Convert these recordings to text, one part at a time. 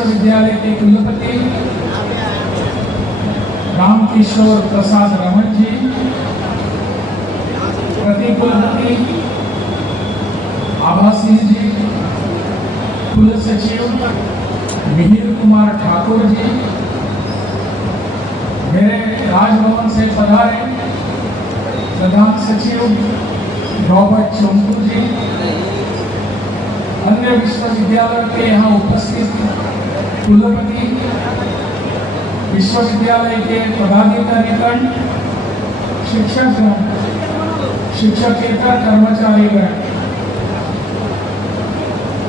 विश्वविद्यालय के कुलपति रामकिशोर प्रसाद रमन जी, प्रति कुलपति आभा सिंह जी, कुल सचिव मिहिर कुमार ठाकुर जी, मेरे राजभवन से पधारे प्रधान सचिव रॉबर्ट चोंकू जी, अन्य विश्वविद्यालय के यहाँ उपस्थित कुलपति, विश्वविद्यालय के पदाधिकारीगण, शिक्षकगण, शिक्षकेतर कर्मचारीगण,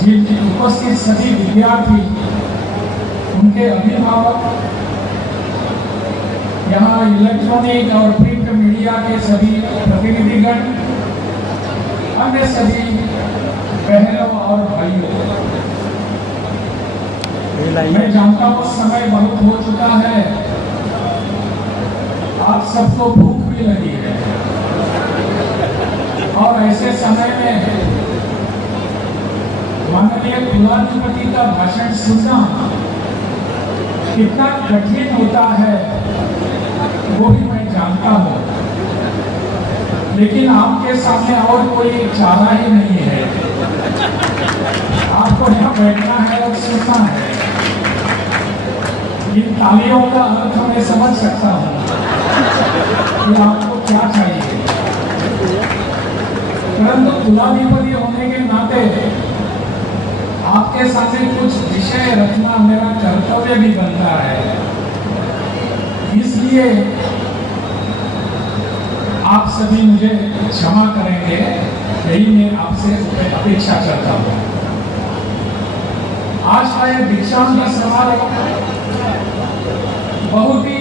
जिन उपस्थित सभी विद्यार्थी, उनके अभिभावक, यहाँ इलेक्ट्रॉनिक और प्रिंट मीडिया के सभी प्रतिनिधिगण, अन्य सभी बहनों और भाइयों, मैं जानता हूँ समय बहुत हो चुका है, आप सबको भूख भी लगी है और ऐसे समय में माननीय कुलाधिपति का भाषण सुनना कितना कठिन होता है वो भी मैं जानता हूँ, लेकिन आपके सामने और कोई चारा ही नहीं है। आपको यहाँ बैठना है और सुनना है। इन तालियों का अर्थ मैं समझ सकता हूँ कि आपको क्या चाहिए, परंतु कुलाधिपति होने के नाते आपके सामने कुछ विषय रखना मेरा कर्तव्य भी बनता है। इसलिए आप सभी मुझे क्षमा करेंगे, यही मैं आपसे अपेक्षा करता हूँ। आज का यह दीक्षांत समारोह बहुत ही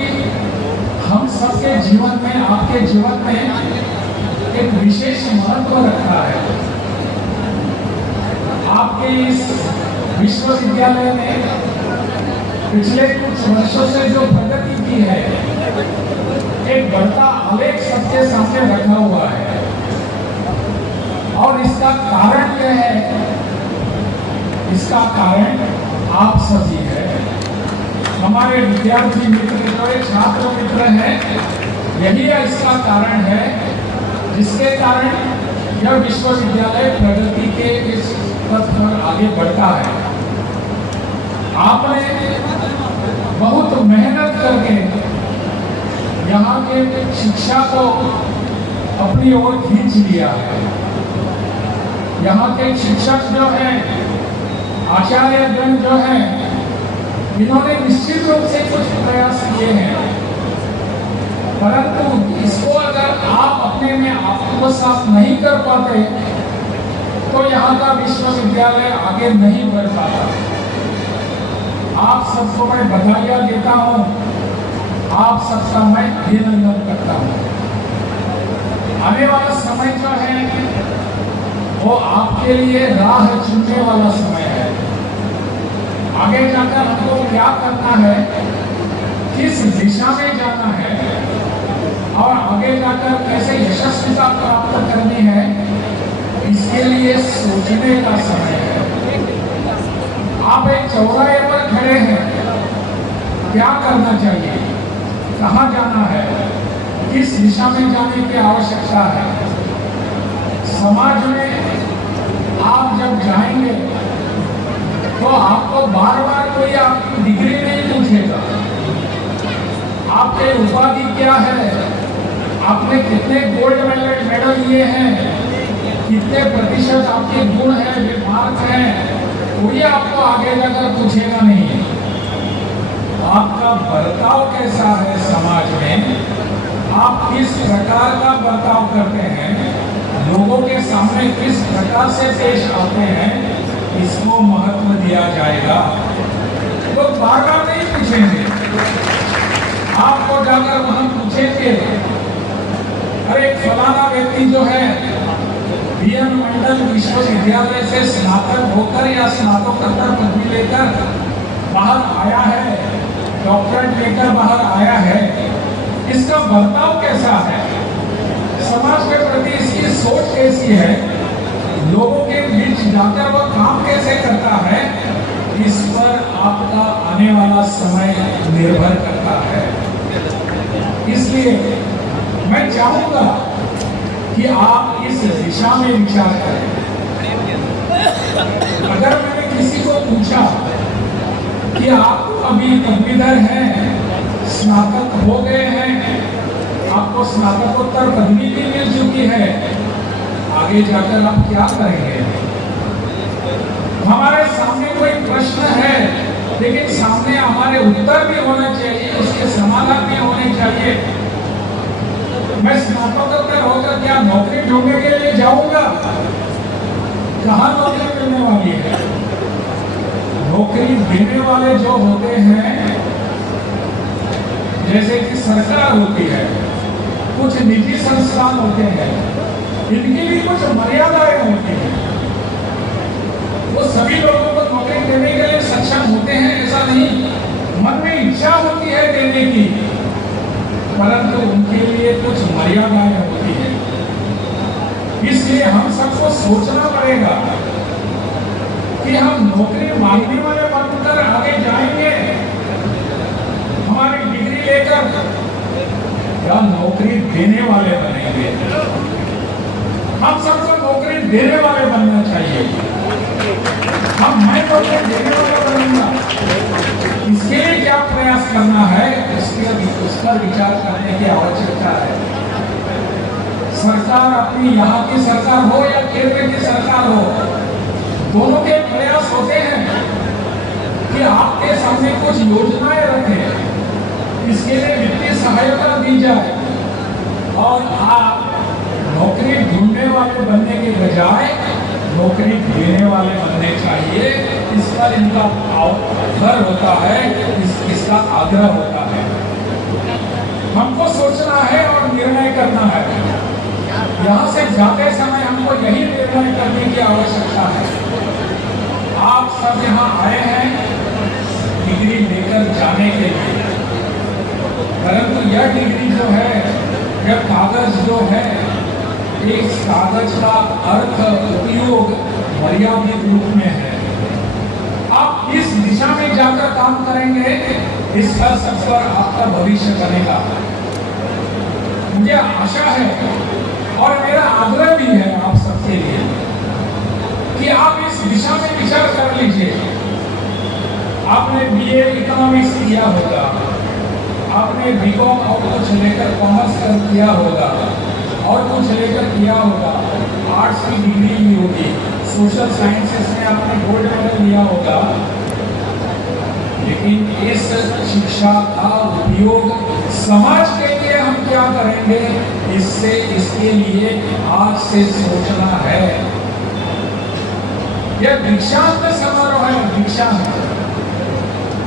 हम सबके जीवन में, आपके जीवन में एक विशेष महत्व रखता है। आपके इस विश्वविद्यालय ने पिछले कुछ वर्षों से जो प्रगति की है, एक बढ़ता आलेख सबके सामने रखा हुआ है और इसका कारण यह है, इसका कारण आप सभी है, हमारे विद्यार्थी मित्र, जो छात्र मित्र हैं, यही इसका कारण है जिसके कारण यह विश्वविद्यालय प्रगति के इस पथ पर आगे बढ़ता है। आपने बहुत मेहनत करके यहाँ के शिक्षा को अपनी ओर खींच लिया है। यहाँ के शिक्षक जो हैं, आचार्यगण जो हैं, इन्होंने निश्चित रूप से कुछ प्रयास किए हैं, परंतु इसको अगर आप अपने में आत्मसात नहीं कर पाते तो यहाँ का विश्वविद्यालय आगे नहीं बढ़ पाता। आप सबको मैं बधाइयाँ देता हूँ, आप सबका मैं अभिनंदन करता हूँ। आने वाला समय जो है वो आपके लिए राह चुनने वाला समय है। आगे जाकर हमको क्या करना है, किस दिशा में जाना है और आगे जाकर कैसे यशस्विता प्राप्त करनी है, इसके लिए सोचने का समय है। आप एक चौराहे पर खड़े हैं, क्या करना चाहिए, कहाँ जाना है, किस दिशा में जाने की आवश्यकता है। समाज में आप जब जाएंगे तो आपको बार बार कोई आपकी डिग्री नहीं पूछेगा, आपके उपाधि क्या है, आपने कितने गोल्ड मेडल लिए हैं, कितने प्रतिशत आपके गुण है, मार्क है, कोई आपको आगे जाकर पूछेगा नहीं। आपका बर्ताव कैसा है समाज में, आप किस प्रकार का बर्ताव करते हैं, लोगों के सामने किस प्रकार से पेश आते हैं, इसको महत्व दिया जाएगा। तो बार बार नहीं पूछेंगे, आपको जाकर वहां पूछेंगे, अरे फलाना व्यक्ति जो है बीएन मंडल विश्वविद्यालय से स्नातक होकर या स्नातकोत्तर पदवी लेकर बाहर आया है, डॉक्टरेट लेकर बाहर आया है, इसका बर्ताव कैसा है, समाज के प्रति इसकी सोच कैसी है, लोगों के बीच जाकर वह काम कैसे करता है, इस पर आपका आने वाला समय निर्भर करता है। इसलिए मैं चाहूंगा कि आप इस दिशा में विचार करें। अगर मैंने किसी को पूछा कि आप अभी पदवीधर हैं, स्नातक हो गए हैं, आपको स्नातकोत्तर पदवी भी मिल चुकी है, आगे जाकर आप क्या करेंगे? हमारे सामने कोई प्रश्न है, लेकिन सामने हमारे उत्तर भी होना चाहिए, उसके समाधान भी होने चाहिए। मैं स्नातकोत्तर होकर क्या नौकरी ढूंढने के लिए जाऊंगा? कहाँ नौकरी मिलने वाली है? नौकरी देने वाले जो होते हैं, जैसे कि सरकार होती है, कुछ निजी संस्थान होते हैं, इनकी भी कुछ मर्यादाएं होती हैं। वो सभी लोगों को नौकरी देने के लिए सक्षम होते हैं ऐसा नहीं, मन में इच्छा होती है देने की, परंतु उनके लिए कुछ मर्यादाएं होती हैं। इसलिए हम सबको सोचना पड़ेगा कि हम नौकरी मांगने वाले बनकर आगे जाएंगे हमारी डिग्री लेकर, या नौकरी देने वाले बनेंगे। हम सबको नौकरी देने वाले बनना चाहिए। मैं नौकरी देने वाला बनूंगा, इसके लिए क्या प्रयास करना है, उस पर विचार करने की आवश्यकता है। सरकार अपनी यहाँ की सरकार हो या केंद्र की सरकार हो, दोनों के प्रयास होते हैं कि आपके सामने कुछ योजनाएं रखें, इसके लिए वित्तीय सहायता दी जाए और आप नौकरी ढूंढने वाले बनने के बजाय नौकरी देने वाले बनने चाहिए। इस पर इनका आग्रह होता है, इसका आग्रह होता है। हमको सोचना है और निर्णय करना है। यहाँ से जाते समय हमको यही निर्णय करने की आवश्यकता है। आप सब यहाँ आए हैं डिग्री लेकर जाने के लिए, परंतु यह डिग्री जो है, यह कागज जो है, इस कागज का अर्थ उपयोग मर्यादित रूप में है। आप इस दिशा में जाकर काम करेंगे, इस सब पर आपका भविष्य बनेगा। मुझे आशा है और मेरा आग्रह भी है आप सबके लिए कि आप इस दिशा में विचार कर लीजिए। आपने बीए इकोनॉमिक्स किया होगा, आपने बीकॉम और कुछ लेकर कॉमर्स कर किया होगा और कुछ लेकर किया होगा, आर्ट्स की डिग्री ली होगी, सोशल साइंसेस में आपने गोल्ड मेडल लिया होगा, लेकिन इस शिक्षा का उपयोग समाज के लिए हम क्या करेंगे, इसके लिए आज से सोचना है। यह दीक्षांत समारोह है, दीक्षांत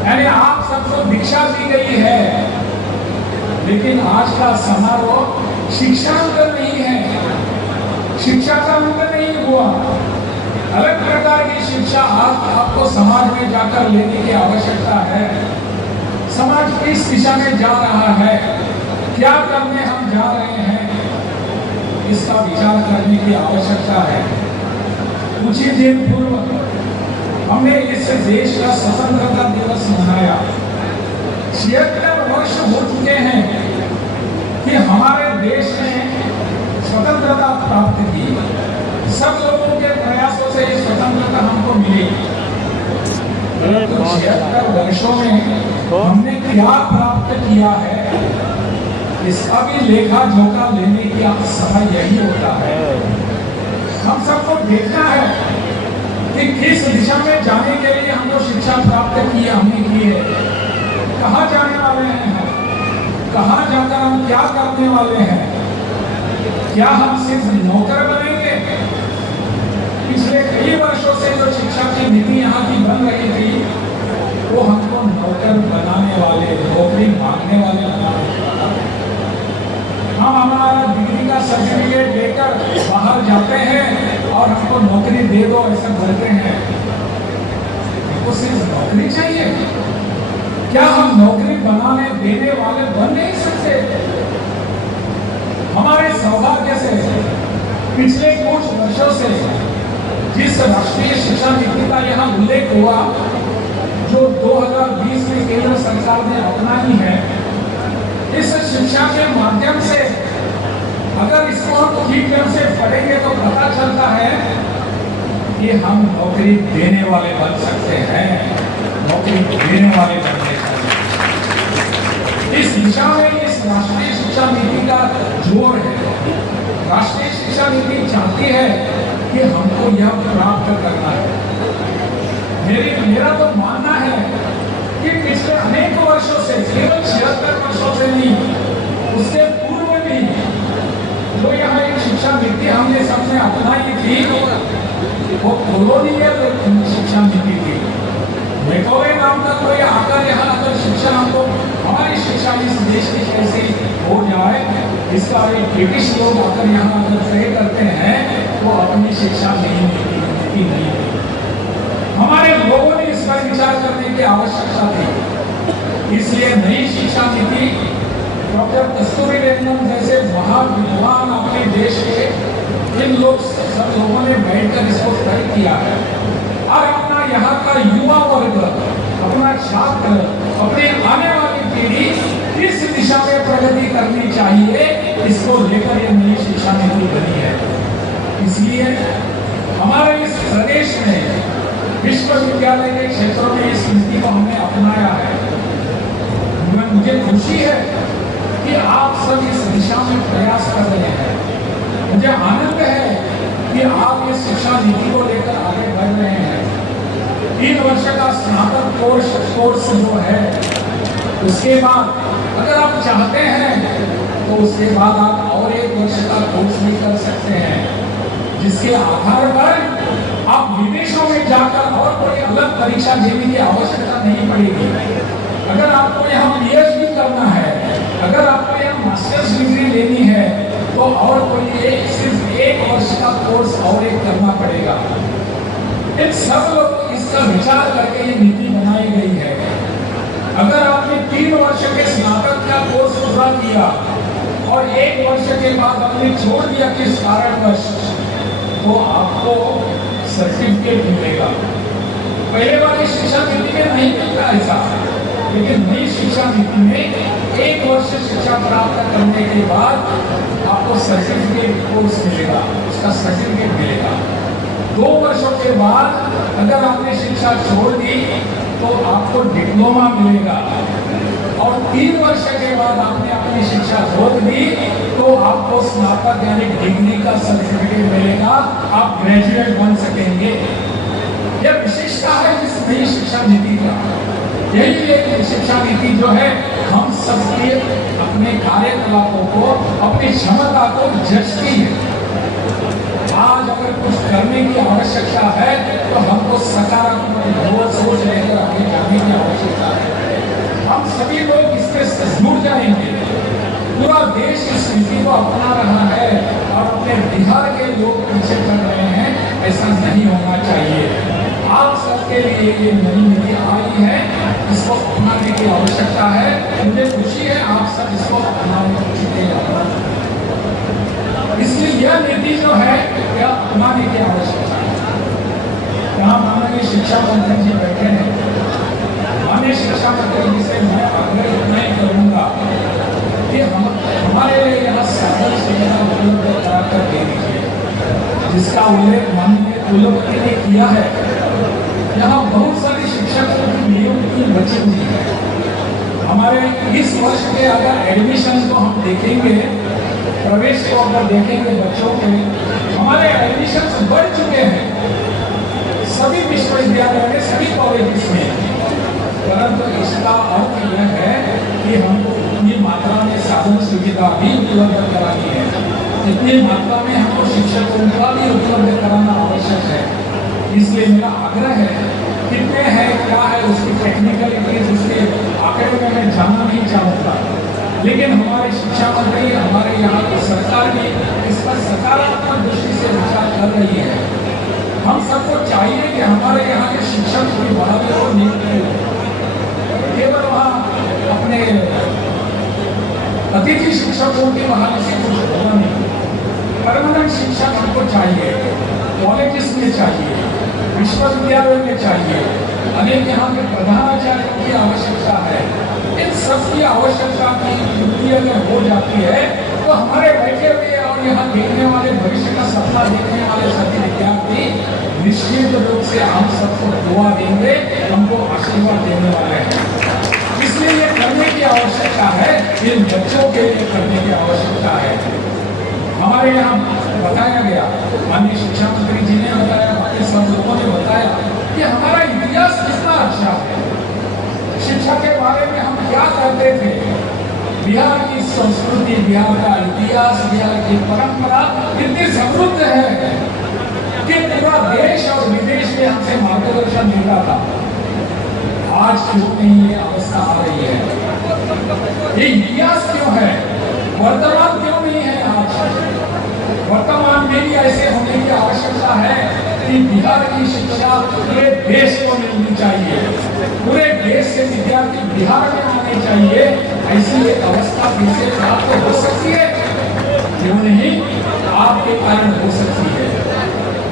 यानी आप सबको दीक्षा दी गई है, लेकिन आज का समारोह शिक्षांतर नहीं है, शिक्षा का अंत नहीं हुआ। अलग प्रकार की शिक्षा आपको समाज में जाकर लेने की आवश्यकता है। समाज किस दिशा में जा रहा है, क्या करने हम जा रहे हैं, इसका विचार करने की आवश्यकता है। कुछ ही दिन पूर्व हमने इस देश का स्वतंत्रता दिवस मनाया। 76 वर्ष हो चुके हैं कि हमारे देश ने स्वतंत्रता प्राप्त की। सब लोगों के प्रयासों से ये स्वतंत्रता हमको मिली। तो 76 वर्षों में हमने क्या प्राप्त किया है, इसका भी लेखा जोखा लेने की समय यही होता है। हम सबको देखना है कि किस दिशा में जाने के लिए हमको शिक्षा प्राप्त की हमने की है, कहाँ जाने वाले हैं हम, कहाँ जाकर हम क्या करने वाले हैं, क्या हम सिर्फ नौकर बनेंगे। पिछले कई वर्षों से जो शिक्षा की नीति यहाँ की बन रही थी, वो हमको नौकर बनाने वाले, नौकरी मांगने वाले बनाने वाला। हम हमारा डिग्री का सर्टिफिकेट लेकर बाहर जाते हैं और हमको नौकरी दे दो ऐसा बोलते हैं। हमको सिर्फ नौकरी चाहिए, क्या हम नौकरी बनाने देने वाले बन नहीं सकते? हमारे सौभाग्य से पिछले कुछ वर्षों से जिस राष्ट्रीय शिक्षा नीति का यहाँ उल्लेख हुआ, जो 2020 में केंद्र सरकार ने अपनाई है, इस शिक्षा के माध्यम से अगर इसको हम ठीक ढंग से पढ़ेंगे तो पता चलता है कि हम नौकरी देने वाले बन सकते हैं, नौकरी देने वाले बनने चाहिए। इस दिशा में इस राष्ट्रीय शिक्षा नीति का जोर है। राष्ट्रीय शिक्षा नीति चाहती है कि हमको यह प्राप्त करना है। मेरा तो मानना है कि पिछले अनेक वर्षों से, केवल 76 वर्षों से नहीं, उससे पूर्व भी जो यहाँ एक शिक्षा नीति हमने सबने अपनाई थी, वो कॉलोनियल शिक्षा नीति थी। मेकॉले नाम का कोई आकर यहाँ अगर शिक्षा हमको, हमारी शिक्षा इस देश की कैसे हो जाए, इसका एक ब्रिटिश लोग आकर यहाँ अगर तय करते हैं तो अपनी शिक्षा नहीं नीति नहीं है। हमारे लोगों ने इस पर विचार करने की आवश्यकता थी। इसलिए नई शिक्षा नीति डॉक्टर कस्तूरीरंगन जैसे महाविद्वान अपने देश के इन सब लोगों ने बैठकर इसको तय किया है और अपना यहाँ का युवा वर्ग, अपना छात्र, अपने आने वाली पीढ़ी किस दिशा में प्रगति करनी चाहिए, इसको लेकर ये नई शिक्षा नीति बनी है। इसलिए हमारे इस प्रदेश में विश्वविद्यालय के क्षेत्रों में इस नीति को हमने अपनाया है। मुझे खुशी है कि आप सब इस दिशा में प्रयास कर रहे हैं। मुझे आनंद है कि आप इस शिक्षा नीति को लेकर आगे बढ़ रहे हैं। 3 वर्ष का स्नातक कोर्स जो है, उसके बाद अगर आप चाहते हैं तो उसके बाद आप और 1 वर्ष का कोर्स भी कर सकते हैं, जिसके आधार पर आप विदेशों में जाकर और कोई अलग परीक्षा देने की आवश्यकता नहीं पड़ेगी। अगर आपको यहाँ PhD करना है, अगर आपको यहाँ मास्टर्स डिग्री लेनी है, तो और कोई सिर्फ 1 वर्ष का कोर्स और एक करना पड़ेगा। इन सब लोग इसका विचार करके ये नीति बनाई गई है। अगर आपने 3 वर्ष के स्नातक का कोर्स पूरा किया और 1 वर्ष के बाद आपने छोड़ दिया किस कारणवश, तो आपको सर्टिफिकेट मिलेगा। पहले वाली शिक्षा नीति में नहीं मिलता ऐसा, लेकिन नई शिक्षा नीति में 1 वर्ष शिक्षा प्राप्त करने के बाद आपको सर्टिफिकेट कोर्स मिलेगा, उसका सर्टिफिकेट मिलेगा। 2 वर्षों के बाद अगर आपने शिक्षा छोड़ दी तो आपको डिप्लोमा मिलेगा, और 3 वर्ष के बाद आपने अपनी शिक्षा रोक दी तो आपको स्नातक यानी डिग्री का सर्टिफिकेट मिलेगा, आप ग्रेजुएट बन सकेंगे। यह विशेषता है इस नई शिक्षा नीति का। यही एक शिक्षा नीति जो है हम सबके अपने कार्यकलापों को, अपनी क्षमता को जचती है। आज अगर कुछ करने की आवश्यकता है तो हमको सकारात्मक सोच लेकर आगे जाने की आवश्यकता है। हम सभी लोग इसमें जुड़ जाएंगे। पूरा देश इस नीति को अपना रहा है और अपने बिहार के लोग पीछे कर रहे हैं, ऐसा नहीं होना चाहिए। आप सबके लिए ये नई नीति आई है, इसको अपनाने की आवश्यकता है। मुझे खुशी है आप सब इसको अपनाने की आवश्यकता है। इसलिए यह नीति जो है यह अपनाने की आवश्यकता है। यहाँ माननीय शिक्षा मंत्री जी बैठे हैं। माननीय शिक्षा मंत्री जी से मैं आग्रह इतना ही करूँगा कि हमारे लिए यहाँ साधन सुविधा उपलब्ध करा कर दे दीजिए, जिसका उल्लेख माननीय कुलपति ने किया है। यहाँ बहुत सारी शिक्षकों की नियुक्ति बची हुई है। हमारे इस वर्ष के अगर एडमिशन को हम देखेंगे, प्रवेश को अगर देखेंगे बच्चों के, हमारे एडमिशन बढ़ चुके हैं सभी विश्वविद्यालयों में, सभी कॉलेजेस में। परंतु इसका अर्थ यह है कि हमको इतनी मात्रा में साधन सुविधा भी उपलब्ध करानी है, इतनी मात्रा में हमको शिक्षकों का भी उपलब्ध कराना आवश्यक है। इसलिए मेरा आग्रह है, कितने हैं क्या है उसकी टेक्निकलिटीज, उसके आंकड़े में मैं जानना नहीं चाहूँगा, लेकिन हमारे शिक्षा मंत्री, हमारे यहाँ की सरकार भी इस पर सकारात्मक दृष्टि से विचार कर रही है। हम सबको चाहिए कि हमारे यहाँ के शिक्षक कोई बहाली और नियुक्ति हो, केवल वहाँ अपने अतिथि शिक्षकों की बहाली से कुछ होगा नहीं। परमानेंट शिक्षक हमको चाहिए, कॉलेजेस में चाहिए, विश्वविद्यालय में चाहिए, अनेक यहाँ के प्रधानाचार्यों की आवश्यकता है। इन सब की आवश्यकता की पूर्ति अगर हो जाती है तो हमारे बैठे हुए और यहाँ देखने वाले, भविष्य का सपना देखने वाले सभी विद्यार्थी निश्चित रूप से हम सबको दुआ देंगे, हमको आशीर्वाद देने वाले हैं। इसलिए ये करने की आवश्यकता है, इन बच्चों के लिए करने की आवश्यकता है। हमारे यहाँ बताया गया, माननीय शिक्षा मंत्री जी ने बताया, बाकी सब लोगों ने बताया कि हमारा इतिहास कितना अच्छा है। शिक्षा के बारे में हम क्या कहते थे, बिहार की संस्कृति, बिहार का इतिहास, बिहार की परंपरा इतनी समृद्ध है कि पूरा देश और विदेश में हमसे मार्गदर्शन मिल रहा था। आज क्यों नहीं ये अवस्था आ रही है? ये इतिहास क्यों है? वर्तमान क्यों नहीं है? आज वर्तमान में भी ऐसे होने की आवश्यकता है कि बिहार की शिक्षा पूरे देश को मिलनी चाहिए, पूरे देश से विद्यार्थी बिहार में आने चाहिए। ऐसी एक अवस्था कैसे प्राप्त हो सकती है? क्यों नहीं, आपके कारण हो सकती है,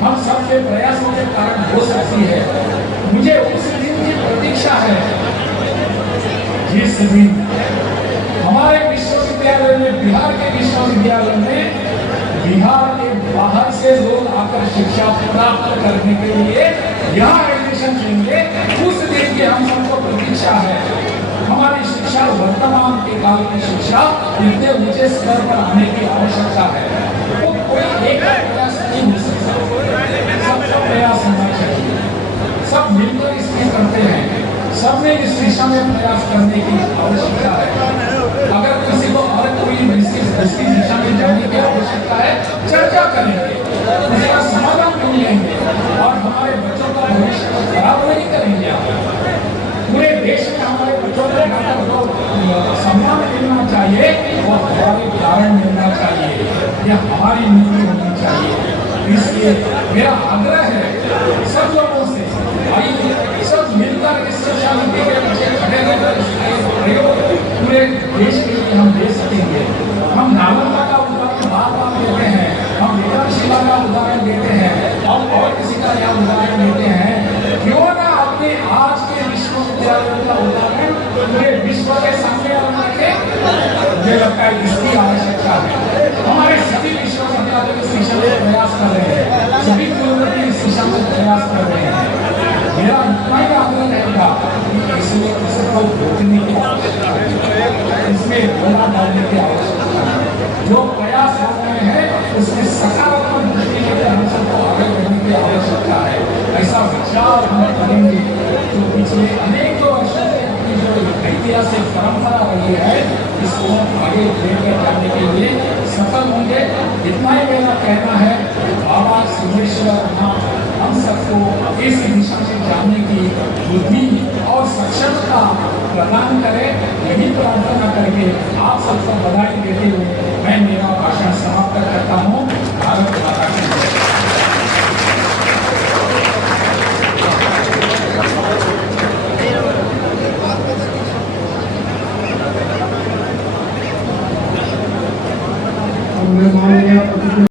हम सबके प्रयासों के कारण हो सकती है। मुझे उस दिन की प्रतीक्षा है जिस दिन हमारे विश्वविद्यालय में, बिहार के विश्वविद्यालय में बिहार के बाहर से लोग आकर शिक्षा प्राप्त करने के लिए यहाँ एडमिशन लेंगे। उस दिन की हम सबको प्रतीक्षा है। हमारी शिक्षा, वर्तमान के काल की शिक्षा इतने ऊंचे स्तर पर आने की आवश्यकता है। तो कोई एक प्रयास नहीं हो सकता, सबका प्रयास होना चाहिए। सब मिलकर इसमें करते हैं, सबने इस दिशा में प्रयास करने की आवश्यकता है। अगर किसी को और कोई इसकी दिशा में जाने की आवश्यकता है, चर्चा करेंगे, उसका समाधान ढूंढेंगे और हमारे बच्चों का भविष्य को खराब नहीं करेंगे। पूरे देश में हमारे बच्चों को सम्मान मिलना चाहिए और हमारे कारण मिलना चाहिए, यह हमारी नीति होनी चाहिए। इसलिए मेरा आग्रह है सब लोगों से, आइए सब मिलकर इस शिक्षा नीति के पीछे खड़े रहकर प्रयोग पूरे देश के लिए हम दे सकेंगे। हम नालंदा का उदाहरण बार बार देते हैं, हम विक्रमशिला का उदाहरण देते हैं और किसी का यह उदाहरण देते हैं। क्यों ना अपने आज के विश्वविद्यालयों का उदाहरण पूरे विश्व के सामने रखे? मुझे लगता है इसकी आवश्यकता है। हमारे सभी विश्वविद्यालय इस दिशा में प्रयास कर रहे हैं, सभी कुलपति इस दिशा में प्रयास कर रहे हैं। मेरा इतना ही आग्रह रहेगा कि इसमें किसी को रोकने की आवश्यकता है, इसमें रोना डालने की आवश्यकता है। जो प्रयास हो रहे हैं उसमें सकारात्मक दृष्टि लेकर हम सबको आगे बढ़ने की आवश्यकता है। ऐसा विचार हम करेंगे तो पिछले अनेकों वर्षों से अपनी जो ऐतिहासिक परंपरा रही है इसको आगे लेकर जाने के लिए सफल होंगे। इतना ही मेरा कहना है। बाबा सिद्धेश्वर हम सबको इस दिशा में जाने की बुद्धि और सक्षमता प्रदान करें, यही प्रार्थना करके आप सबको बधाई देते हुए मैं मेरा भाषण समाप्त करता हूँ। भारत माता की